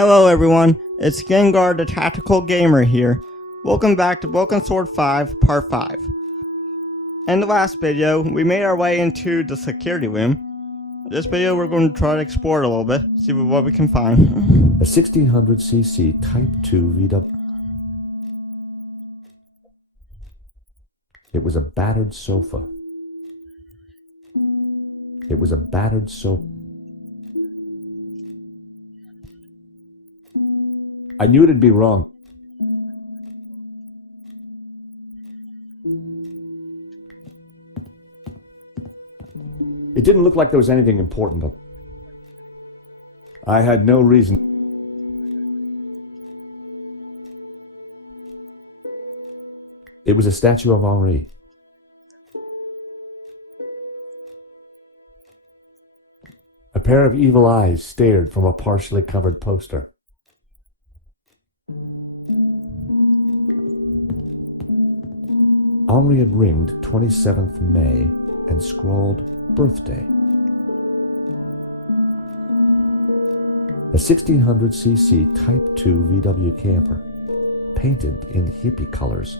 Hello everyone, it's GengartheTacticalGamer here. Welcome back to Broken Sword 5, Part 5. In the last video, we made our way into the security room. This video we're going to try to explore it a little bit, see what we can find. A 1600cc Type 2 VW. It was a battered sofa. I knew it'd be wrong. It didn't look like there was anything important though. I had no reason. It was a statue of Henri. A pair of evil eyes stared from a partially covered poster. Henri had ringed 27th May and scrawled birthday. A 1600cc Type 2 VW camper, painted in hippie colors.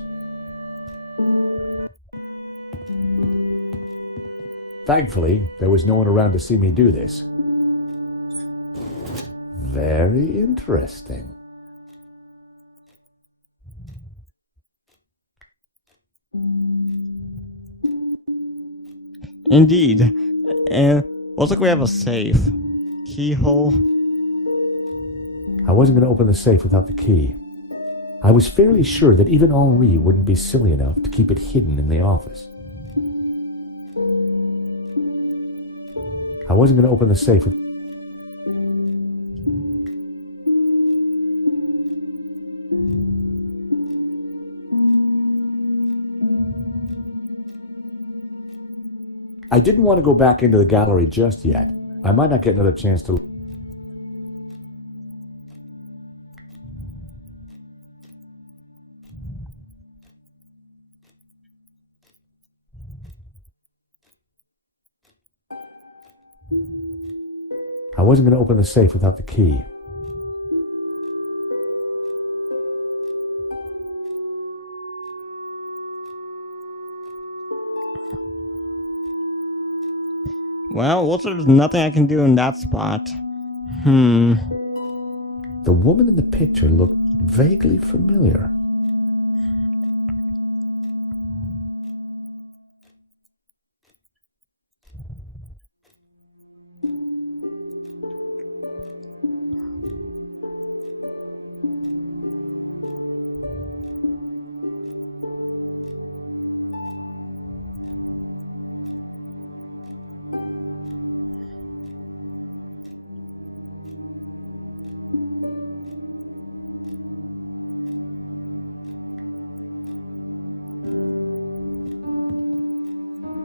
Thankfully, there was no one around to see me do this. Very interesting. Indeed. And looks like we have a safe. Keyhole. I wasn't going to open the safe without the key. I was fairly sure that even Henri wouldn't be silly enough to keep it hidden in the office. I wasn't going to open the safe with... I didn't want to go back into the gallery just yet. I might not get another chance to... I wasn't going to open the safe without the key. Well, looks like there's nothing I can do in that spot. The woman in the picture looked vaguely familiar.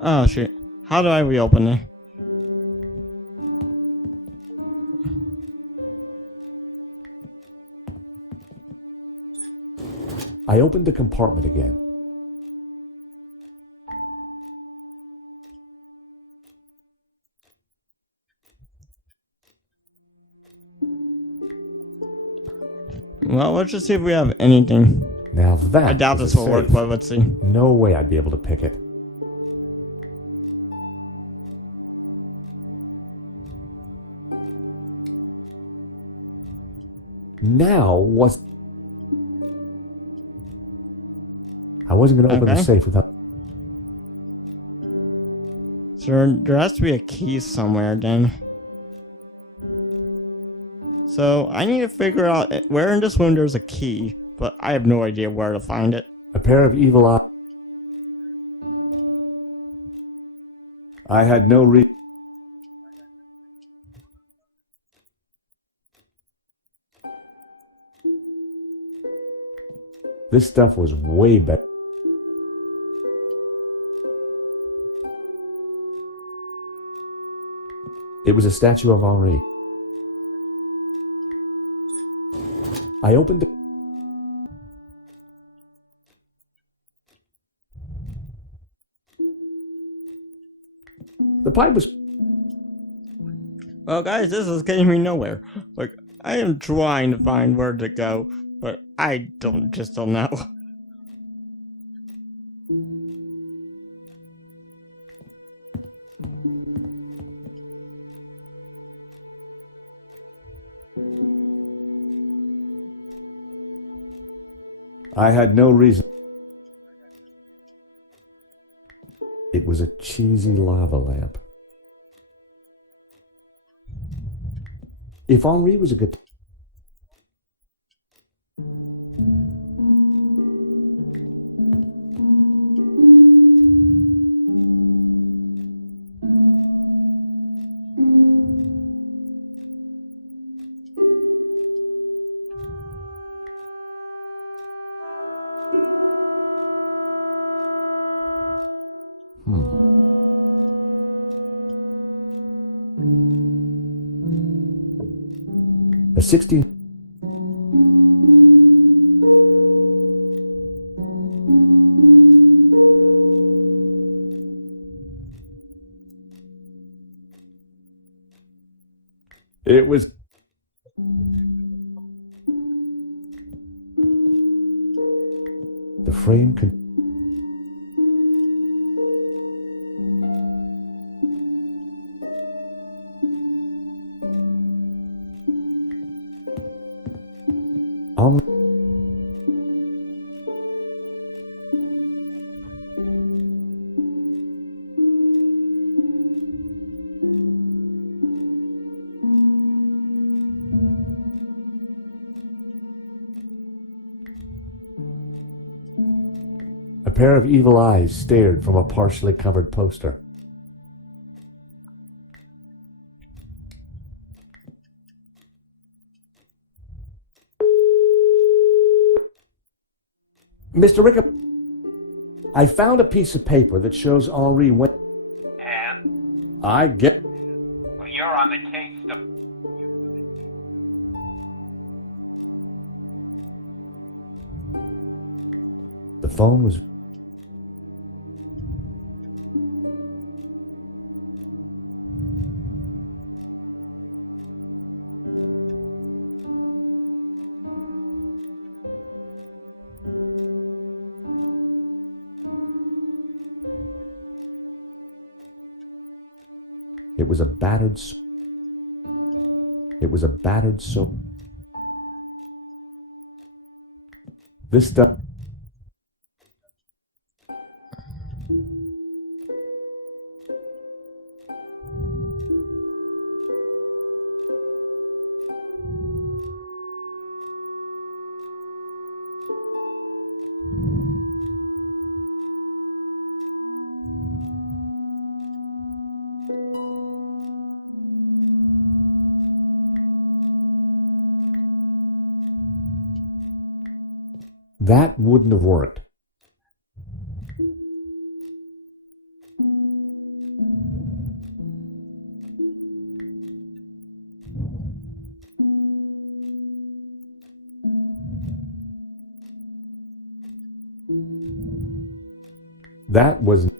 Oh shit. How do I reopen it? I opened the compartment again. Well, let's just see if we have anything. Now that I doubt is this a will work, safe. but let's see. No way I'd be able to pick it. Now was... I wasn't going to open the safe without... So there has to be a key somewhere then. So I need to figure out where in this room there's a key, but I have no idea where to find it. A pair of evil eyes. I had no This stuff was way better. It was a statue of Henri. I opened it. The pipe was... Well, guys, this is getting me nowhere. Like, I am trying to find where to go, but I don't know. I had no reason. It was a cheesy lava lamp. If Henri was a good... A 16... It was... The frame could... A pair of evil eyes stared from a partially covered poster. Mr. Rickham, I found a piece of paper that shows Henri went... And? I get... Well, you're on the case, so... The phone was... It was a battered... It was a battered soap. This stuff... That wouldn't have worked. That was...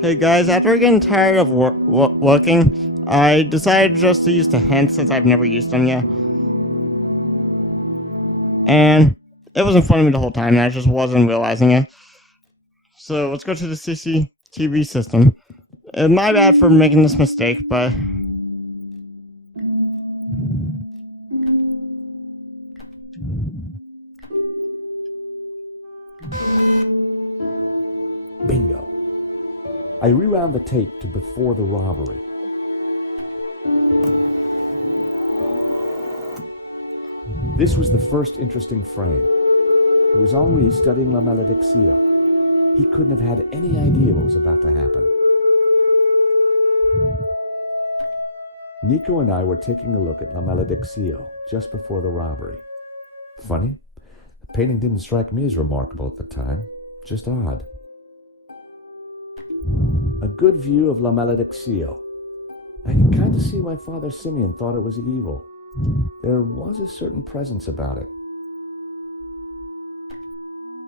Hey guys, after getting tired of looking, I decided just to use the hints since I've never used them yet. And it was in front of me the whole time and I just wasn't realizing it. So let's go to the CCTV system. My bad for making this mistake, but... Bingo. I rewound the tape to before the robbery. This was the first interesting frame. It was Henri studying La Malediccio. He couldn't have had any idea what was about to happen. Nico and I were taking a look at La Malediccio just before the robbery. Funny, the painting didn't strike me as remarkable at the time, just odd. A good view of La Malediccio. I could kind of see why Father Simeon thought it was evil. There was a certain presence about it.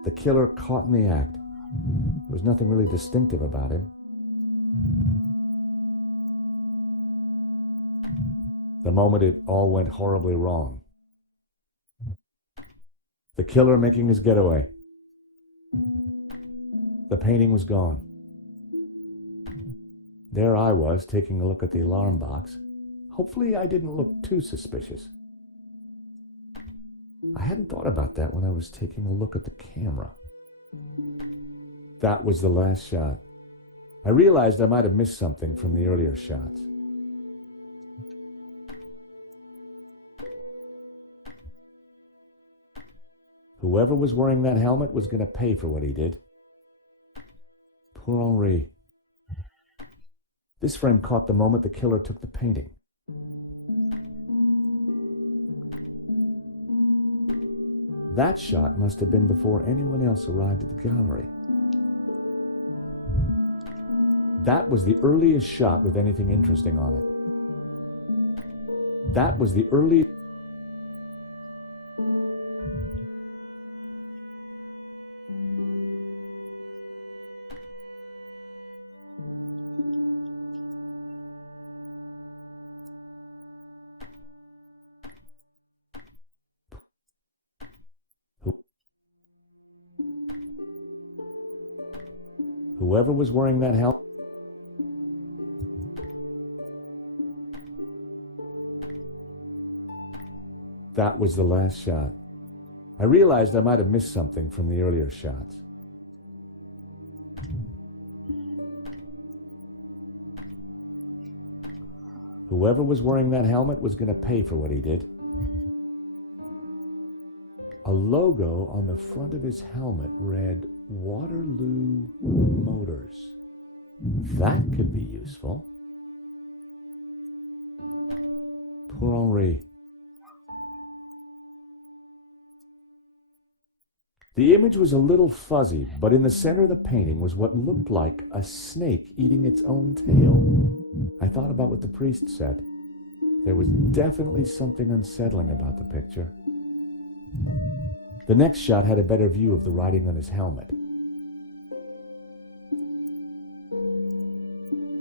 The killer caught in the act. There was nothing really distinctive about him. The moment it all went horribly wrong. The killer making his getaway. The painting was gone. There I was, taking a look at the alarm box. Hopefully I didn't look too suspicious. I hadn't thought about that when I was taking a look at the camera. That was the last shot. I realized I might have missed something from the earlier shots. Whoever was wearing that helmet was going to pay for what he did. Poor Henri. This friend caught the moment the killer took the painting. That shot must have been before anyone else arrived at the gallery. That was the earliest shot with anything interesting on it. That was the early... Whoever was wearing that helmet... That was the last shot. I realized I might have missed something from the earlier shots. Whoever was wearing that helmet was going to pay for what he did. A logo on the front of his helmet read Waterloo Motors. That could be useful. Poor Henri. The image was a little fuzzy, but in the center of the painting was what looked like a snake eating its own tail. I thought about what the priest said. There was definitely something unsettling about the picture. The next shot had a better view of the writing on his helmet.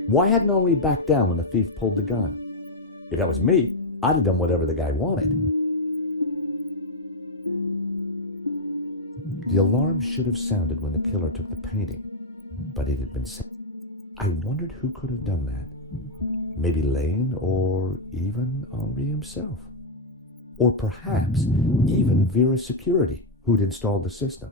Why hadn't Henri backed down when the thief pulled the gun? If that was me, I'd have done whatever the guy wanted. The alarm should have sounded when the killer took the painting, but it had been sent. I wondered who could have done that. Maybe Lane, or even Henri himself. Or perhaps even Vera Security, who'd installed the system.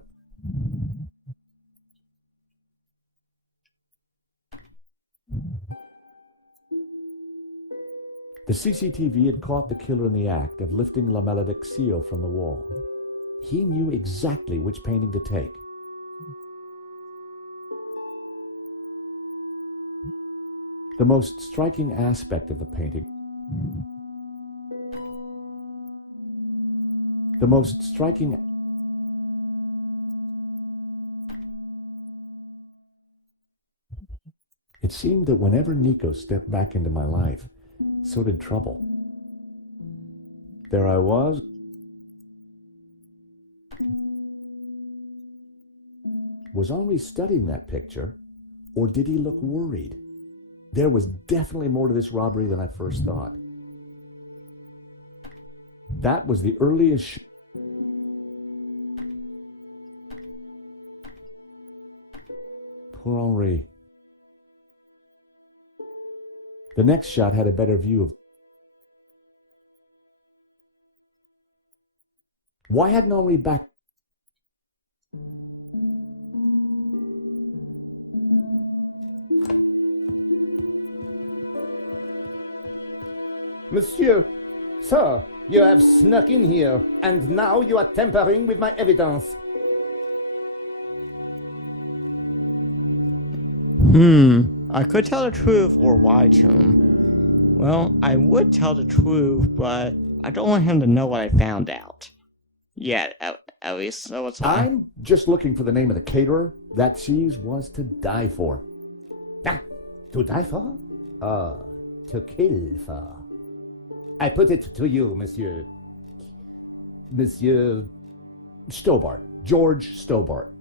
The CCTV had caught the killer in the act of lifting La Malediccio from the wall. He knew exactly which painting to take. The most striking aspect of the painting It seemed that whenever Nico stepped back into my life, so did trouble. There I was. Was Henri studying that picture, or did he look worried? There was definitely more to this robbery than I first thought. That was the earliest Poor Henri. The next shot had a better view of... Why hadn't Henri back... Monsieur, sir, you have snuck in here, and now you are tampering with my evidence. I could tell the truth or lie to him. Well, I would tell the truth, but I don't want him to know what I found out. yet, at least. So what's up? I'm just looking for the name of the caterer. That cheese was to die for. Ah, to die for? To kill for. I put it to you, Monsieur. Monsieur Stobart. George Stobart.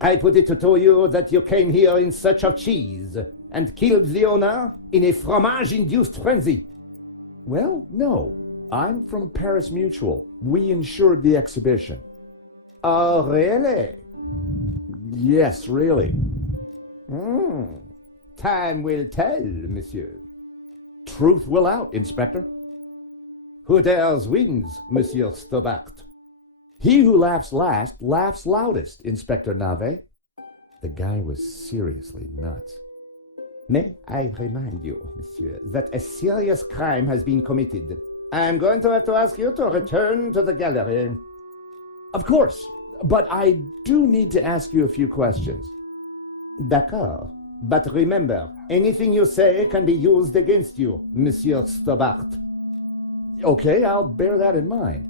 I put it to you that you came here in search of cheese and killed the owner in a fromage-induced frenzy. Well, no. I'm from Paris Mutual. We insured the exhibition. Oh, really? Yes, really. Time will tell, Monsieur. Truth will out, Inspector. Who dares wins, Monsieur Stobart? He who laughs last laughs loudest, Inspector Nave. The guy was seriously nuts. May I remind you, Monsieur, that a serious crime has been committed. I'm going to have to ask you to return to the gallery. Of course, but I do need to ask you a few questions. D'accord. But remember, anything you say can be used against you, Monsieur Stobart. Okay, I'll bear that in mind.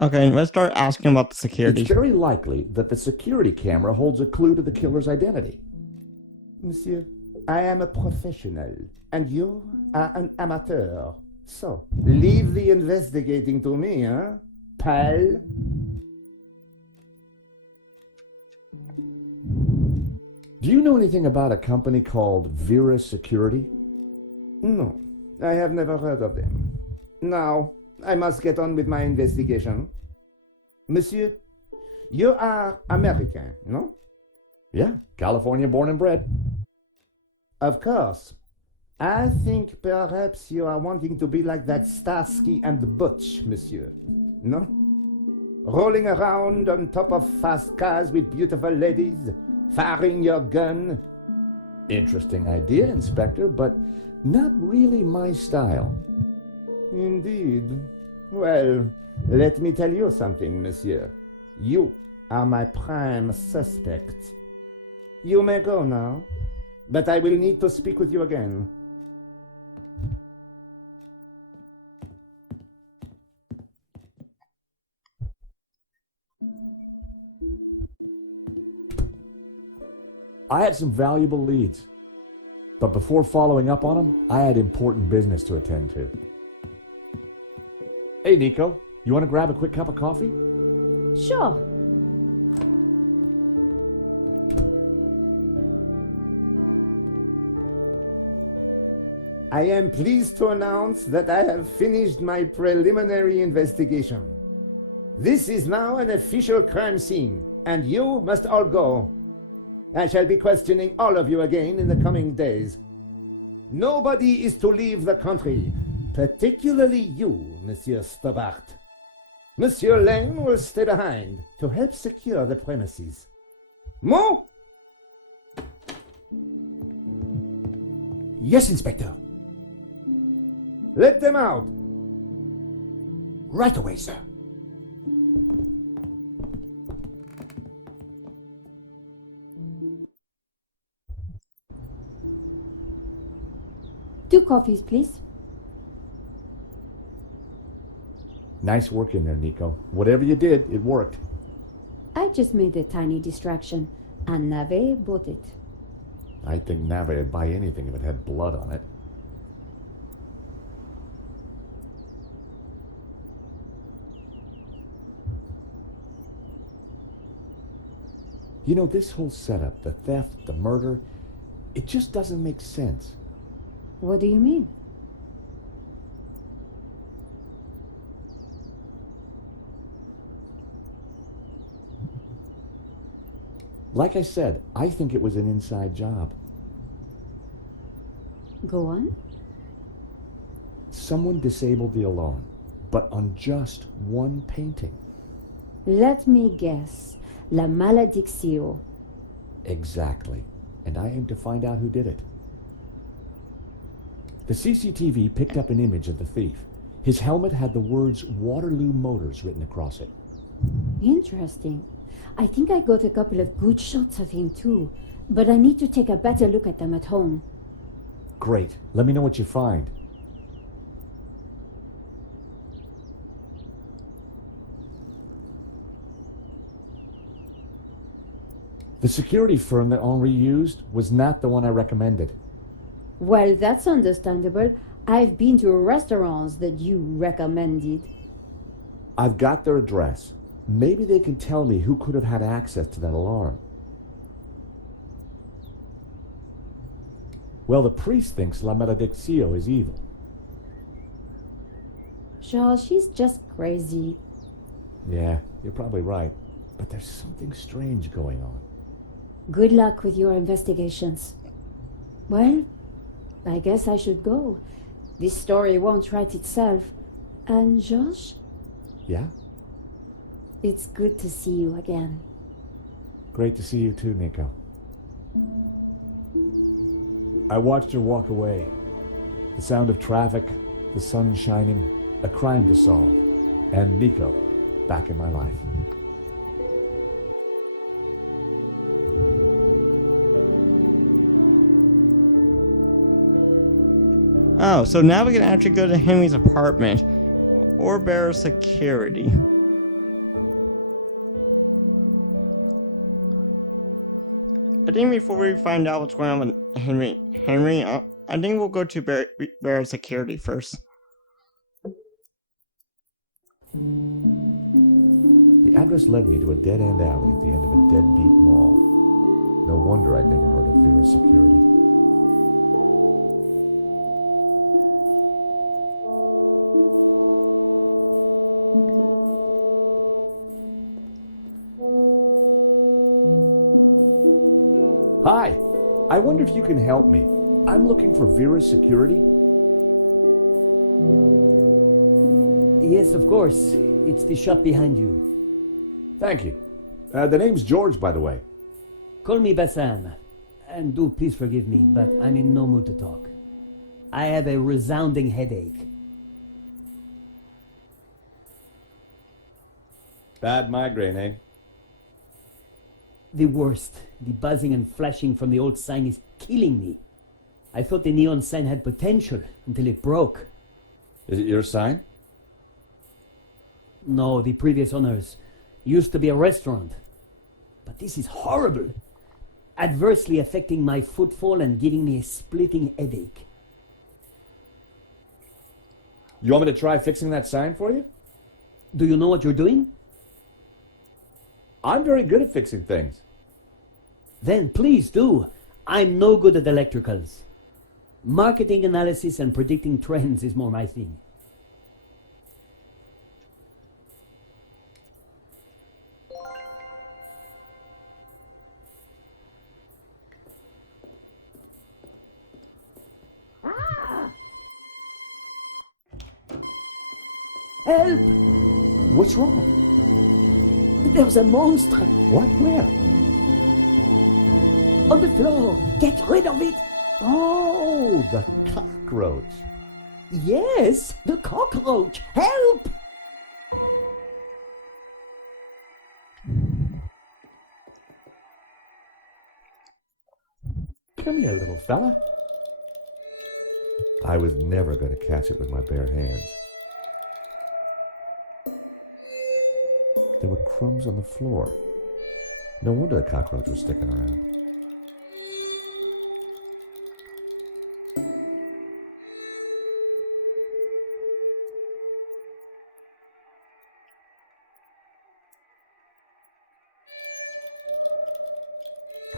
Okay, let's start asking about the security. It's very likely that the security camera holds a clue to the killer's identity. Monsieur, I am a professional, and you are an amateur. So, leave the investigating to me, huh, pal? Do you know anything about a company called Vera Security? No, I have never heard of them. Now, I must get on with my investigation. Monsieur, you are American, no? Yeah, California born and bred. Of course. I think perhaps you are wanting to be like that Starsky and Butch, Monsieur. No? Rolling around on top of fast cars with beautiful ladies, firing your gun. Interesting idea, Inspector, but not really my style. Indeed. Well, let me tell you something, Monsieur. You are my prime suspect. You may go now, but I will need to speak with you again. I had some valuable leads, but before following up on them, I had important business to attend to. Hey, Nico, you want to grab a quick cup of coffee? Sure. I am pleased to announce that I have finished my preliminary investigation. This is now an official crime scene, and you must all go. I shall be questioning all of you again in the coming days. Nobody is to leave the country, particularly you, Monsieur Stobart. Monsieur Lane will stay behind to help secure the premises. Mo? Yes, Inspector. Let them out. Right away, sir. Two coffees, please. Nice work in there, Nico. Whatever you did, it worked. I just made a tiny distraction, and Nave bought it. I think Nave would buy anything that had blood on it. You know, this whole setup, the theft, the murder, it just doesn't make sense. What do you mean? Like I said, I think it was an inside job. Go on. Someone disabled the alarm, but on just one painting. Let me guess. La malédiction. Exactly. And I aim to find out who did it. The CCTV picked up an image of the thief. His helmet had the words Waterloo Motors written across it. Interesting. I think I got a couple of good shots of him too, but I need to take a better look at them at home. Great. Let me know what you find. The security firm that Henri used was not the one I recommended. Well, that's understandable. I've been to restaurants that you recommended. I've got their address. Maybe they can tell me who could have had access to that alarm. Well, the priest thinks La Malediccio is evil. Charles, she's just crazy. Yeah, you're probably right. But there's something strange going on. Good luck with your investigations. Well, I guess I should go. This story won't write itself. And Georges, Yeah? it's good to see you again. Great to see you too, Nico. I watched her walk away. The sound of traffic, the sun shining, a crime to solve, and Nico back in my life. Oh, so now we can actually go to Henry's apartment or bear security. I think before we find out what's going on with Henry, I think we'll go to bear security first. The address led me to a dead-end alley at the end of a dead-deep mall. No wonder I'd never run a fear of security. Hi, I wonder if you can help me. I'm looking for Vera's security. Yes, of course. It's the shop behind you. Thank you. The name's George, by the way. Call me Bassam. And do please forgive me, but I'm in no mood to talk. I have a resounding headache. Bad migraine, eh? The worst. The buzzing and flashing from the old sign is killing me. I thought the neon sign had potential until it broke. Is it your sign? No, the previous owners. Used to be a restaurant. But this is horrible. Adversely affecting my footfall and giving me a splitting headache. You want me to try fixing that sign for you? Do you know what you're doing? I'm very good at fixing things. Then please do. I'm no good at electricals. Marketing analysis and predicting trends is more my thing. Help! What's wrong? There's a monster What? Where? on the floor. Get rid of it. Oh, the cockroach. Yes, the cockroach. Help! Come here, little fella. I was never going to catch it with my bare hands. There were crumbs on the floor. No wonder the cockroach was sticking around.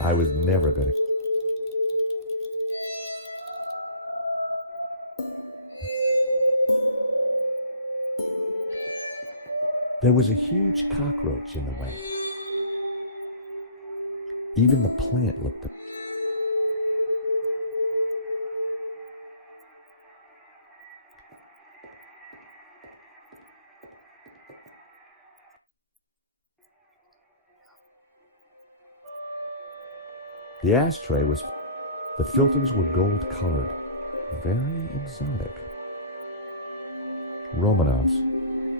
I was never going to. There was a huge cockroach in the way. Even the plant looked. The ashtray was. The filters were gold colored. Very exotic. Romanovs.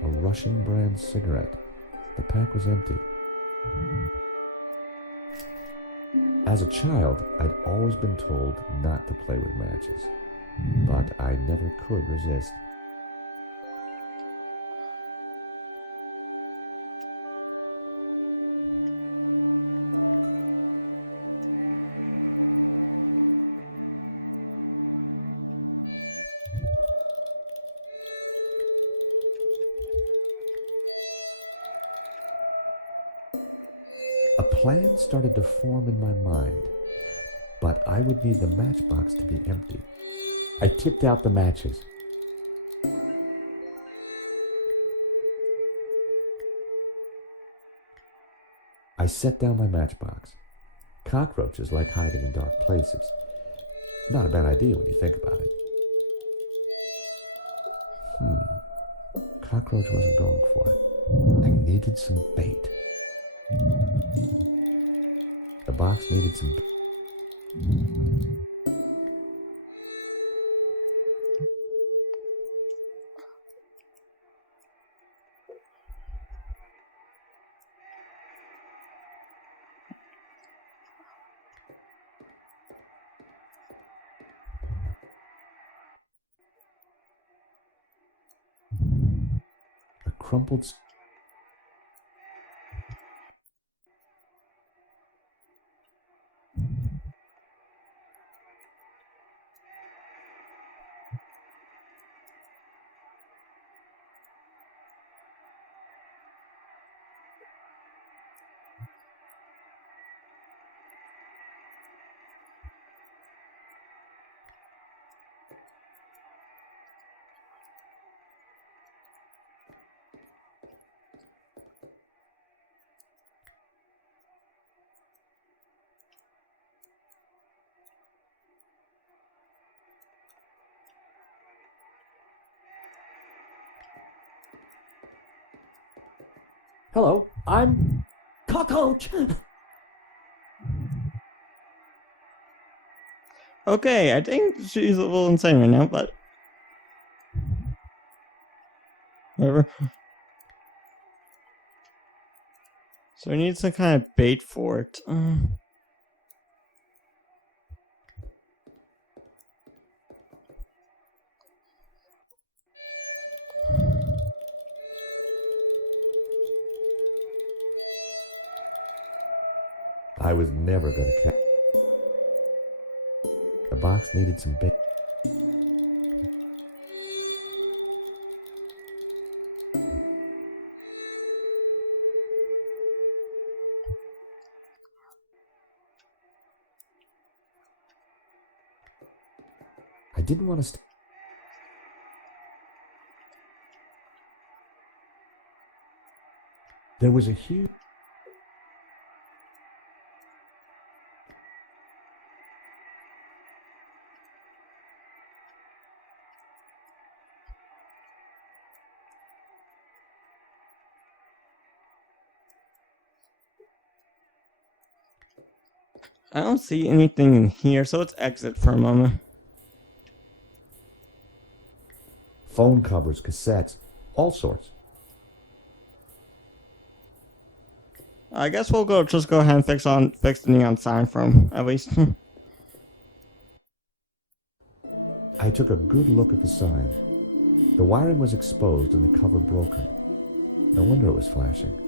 A Russian brand cigarette. The pack was empty. As a child, I'd always been told not to play with matches, but I never could resist. plan started to form in my mind, but I would need the matchbox to be empty. I tipped out the matches. I set down my matchbox. Cockroaches like hiding in dark places. Not a bad idea when you think about it. Cockroach wasn't going for it. I needed some bait. The box needed some bait. A crumpled Hello, I'm Cockroach. Okay, I think she's a little insane right now, but whatever. So we need some kind of bait for it. I was never going to catch. The box needed some bait. I didn't want to. There was a huge. I don't see anything in here, so let's exit for a moment. Phone covers, cassettes, all sorts. I guess we'll just go ahead and fix the neon sign for him, at least. I took a good look at the sign. The wiring was exposed and the cover broken. No wonder it was flashing.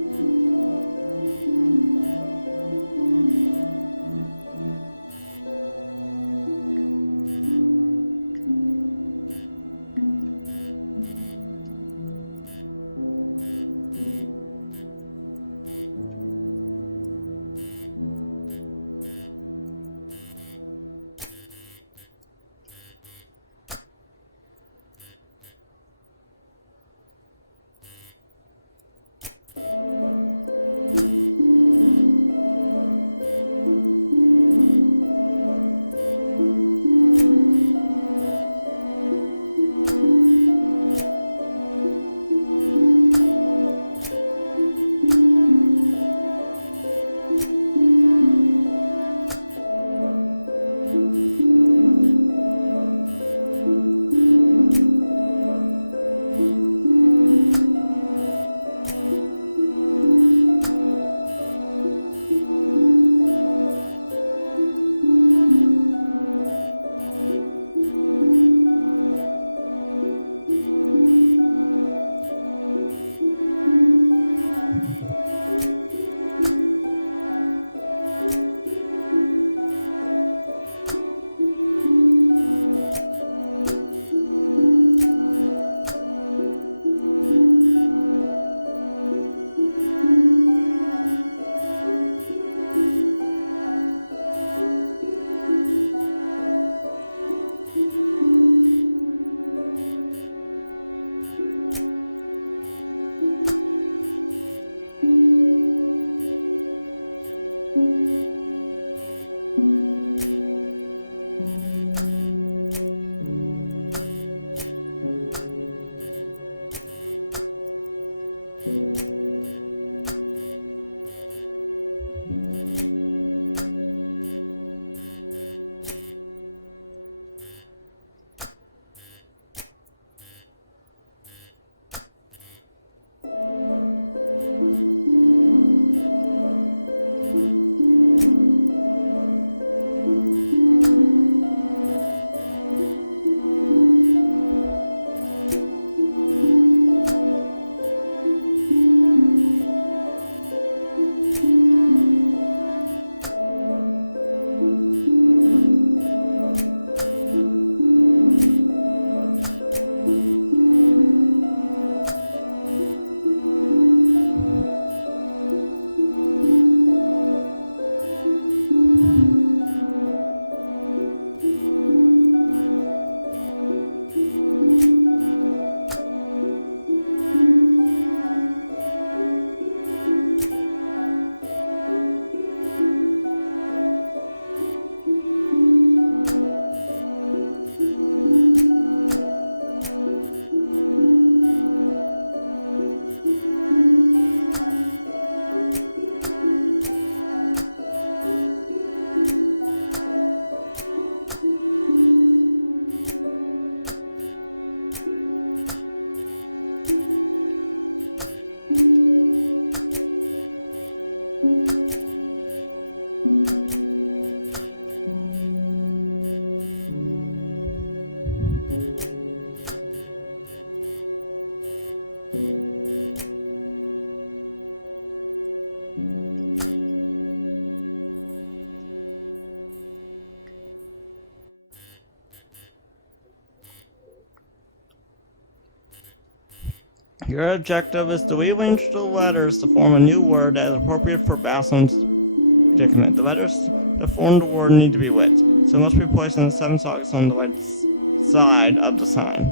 Your objective is to rearrange the letters to form a new word that is appropriate for Basim's predicament. The letters that form the word need to be lit, so it must be placed in the 7 sockets on the right side of the sign.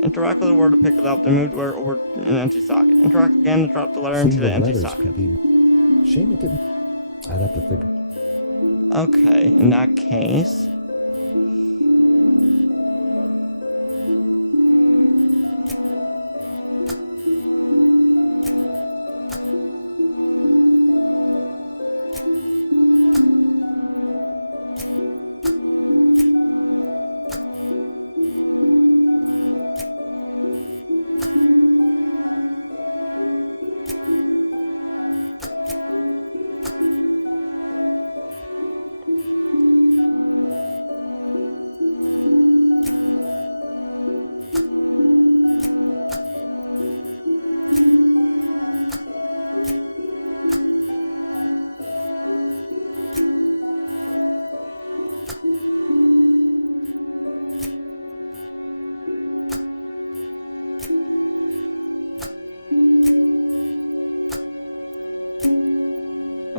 Interact with the word to pick it up, then move the word over an empty socket. Interact again to drop the letter into the empty socket. Shame it didn't. I'd have to figure. Okay, in that case...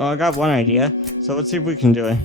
I got one idea, so let's see if we can do it.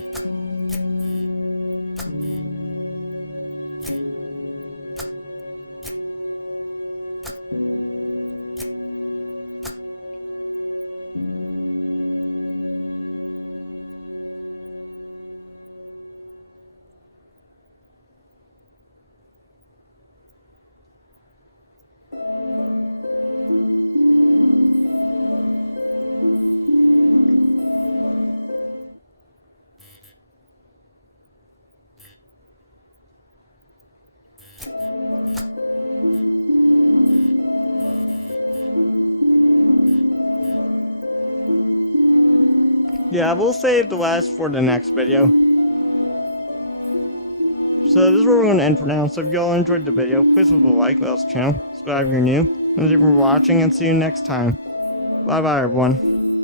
Yeah, we'll save the last for the next video. So this is where we're going to end for now, so if y'all enjoyed the video, please leave a like, to the channel, subscribe if you're new, thank you for watching, and see you next time. Bye bye everyone.